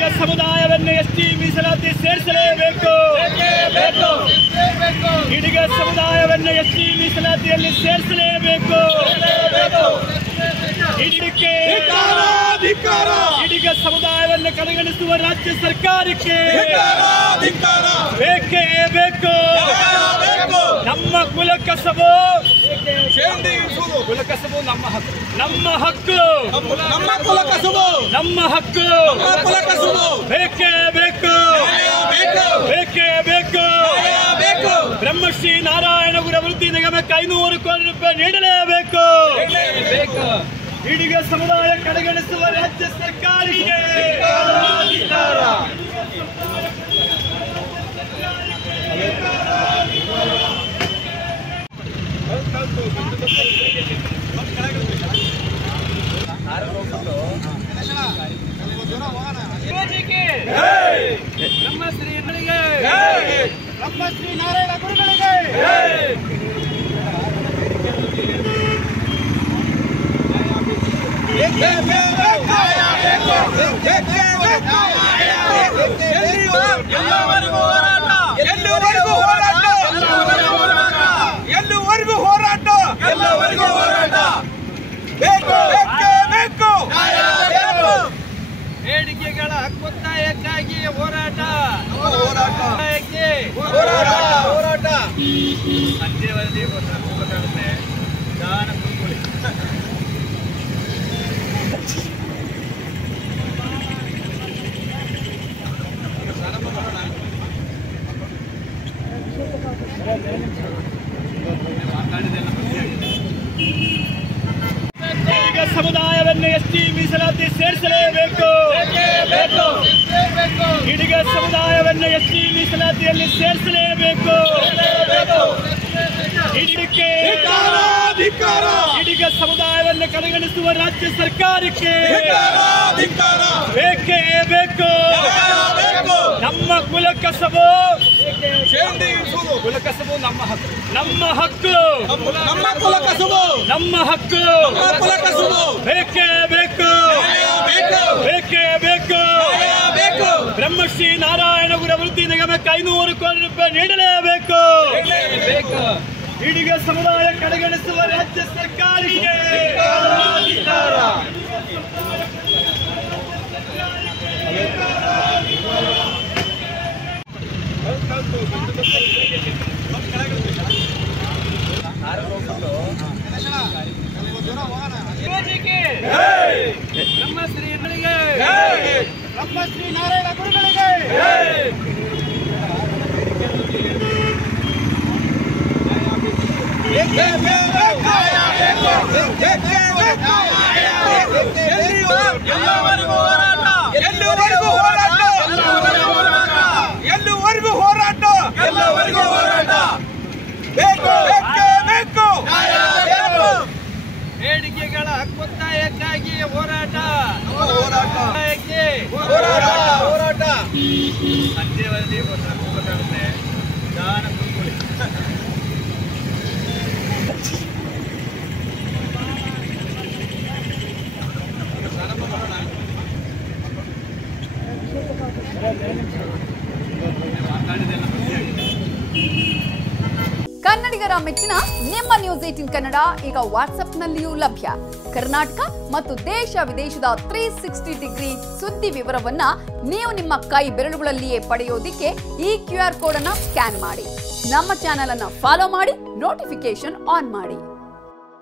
ಈಡಿಗ ಸಮುದಾಯವನ್ನು ಎಸ್ಟಿ ಮೀಸಲಾತಿ ಸೇರಿಸಲೇಬೇಕು. ಈಡಿಗ ಸಮುದಾಯವನ್ನು ಎಸ್ಟಿ ಮೀಸಲಾತಿಯಲ್ಲಿ ಸೇರಿಸಲೇಬೇಕು. ಈಡಿಗ ಸಮುದಾಯವನ್ನು ಕಡೆಗಣಿಸುವ ರಾಜ್ಯ ಸರ್ಕಾರಕ್ಕೆ ಬೇಕೇ ಬೇಕು. ನಮ್ಮ ಕುಲಕಸಬು ನಮ್ಮ ಹಕ್ಕು, ನಮ್ಮ ಹಕ್ಕು, ನಮ್ಮ ಹಕ್ಕು ಬೇಕೇ ಬೇಕು, ಬೇಕೇ ಬೇಕು. ಬ್ರಹ್ಮಶ್ರೀ ನಾರಾಯಣ ಗುರು ಅಭಿವೃದ್ಧಿ ನಿಗಮಕ್ಕೆ 500 ಕೋಟಿ ರೂಪಾಯಿ ನೀಡಲೇಬೇಕು. ಈಡಿಗ ಸಮುದಾಯ ಕಡೆಗಣಿಸುವ ರಾಜ್ಯ ಸರ್ಕಾರಕ್ಕೆ ಬ್ರಹ್ಮಶ್ರೀ ನಾರಾಯಣ ಗುರುಗಳಿಗೆ ಎಲ್ಲವರೆಗೂ ಹೋರಾಟ ಬೇಡಿಕೆಗಳ ಹಕ್ಕೊತ್ತಾಯಕ್ಕಾಗಿ ಹೋರಾಟ ಸಂಜೆ ವರದಿ ಗೊತ್ತಾಗುತ್ತೆ. ಈಡಿಗ ಸಮುದಾಯವನ್ನು ಎಸ್ಟಿ ಮೀಸಲಾತಿ ಸೇರಿಸಲೇಬೇಕು. ಈಡಿಗ ಸಮುದಾಯವನ್ನು ಎಸ್ಟಿ ಮೀಸಲಾತಿಯಲ್ಲಿ ಸೇರಿಸಲೇಬೇಕು. ಈಡಿಗ ಸಮುದಾಯವನ್ನು ಕಡೆಗಣಿಸುವ ರಾಜ್ಯ ಸರ್ಕಾರಕ್ಕೆ ಬೇಕೇ ಬೇಕು. ನಮ್ಮ ಕುಲಕಸಬು ನಮ್ಮ ಹಕ್ಕು, ನಮ್ಮ ಹಕ್ಕು, ನಮ್ಮ ಹಕ್ಕು ಬೇಕೇ ಬೇಕು, ಬೇಕೇ ಬೇಕು. ಬ್ರಹ್ಮಶ್ರೀ ನಾರಾಯಣ ಗುರು ಅಭಿವೃದ್ಧಿ ನಿಗಮಕ್ಕೆ 500 ಕೋಟಿ ರೂಪಾಯಿ ನೀಡಲೇಬೇಕು. ಈಡಿಗ ಸಮುದಾಯ ಕಡೆಗಣಿಸುವ ರಾಜ್ಯ ಸರ್ಕಾರಕ್ಕೆ ಬ್ರಹ್ಮಶ್ರೀ ನಾರಾಯಣ ಗುರುಗಳಿಗೆ ಎಲ್ಲವರೆಗೂ ಹೋರಾಟ ಬೇಡಿಕೆಗಳ ಹಕ್ಕೊತ್ತಾಯಕ್ಕಾಗಿ ಹೋರಾಟ ಸಂಜೆ ವರದಿ ಗೊತ್ತಾಗುತ್ತೆ. ಕನ್ನಡಿಗರ ಮೆಚ್ಚಿನ ನಿಮ್ಮ ನ್ಯೂಸ್ 18 ಕನ್ನಡ ಈಗ ವಾಟ್ಸ್ಆಪ್ನಲ್ಲಿಯೂ ಲಭ್ಯ. ಕರ್ನಾಟಕ ಮತ್ತು ದೇಶ ವಿದೇಶದ 360 ಡಿಗ್ರಿ ಸುದ್ದಿ ವಿವರವನ್ನ ನೀವು ನಿಮ್ಮ ಕೈ ಬೆರಳುಗಳಲ್ಲಿಯೇ ಪಡೆಯೋದಿಕ್ಕೆ ಈ QR ಕೋಡ್ ಅನ್ನು ಸ್ಕ್ಯಾನ್ ಮಾಡಿ. ನಮ್ಮ ಚಾನೆಲ್ ಅನ್ನು ಫಾಲೋ ಮಾಡಿ, ನೋಟಿಫಿಕೇಶನ್ ಆನ್ ಮಾಡಿ.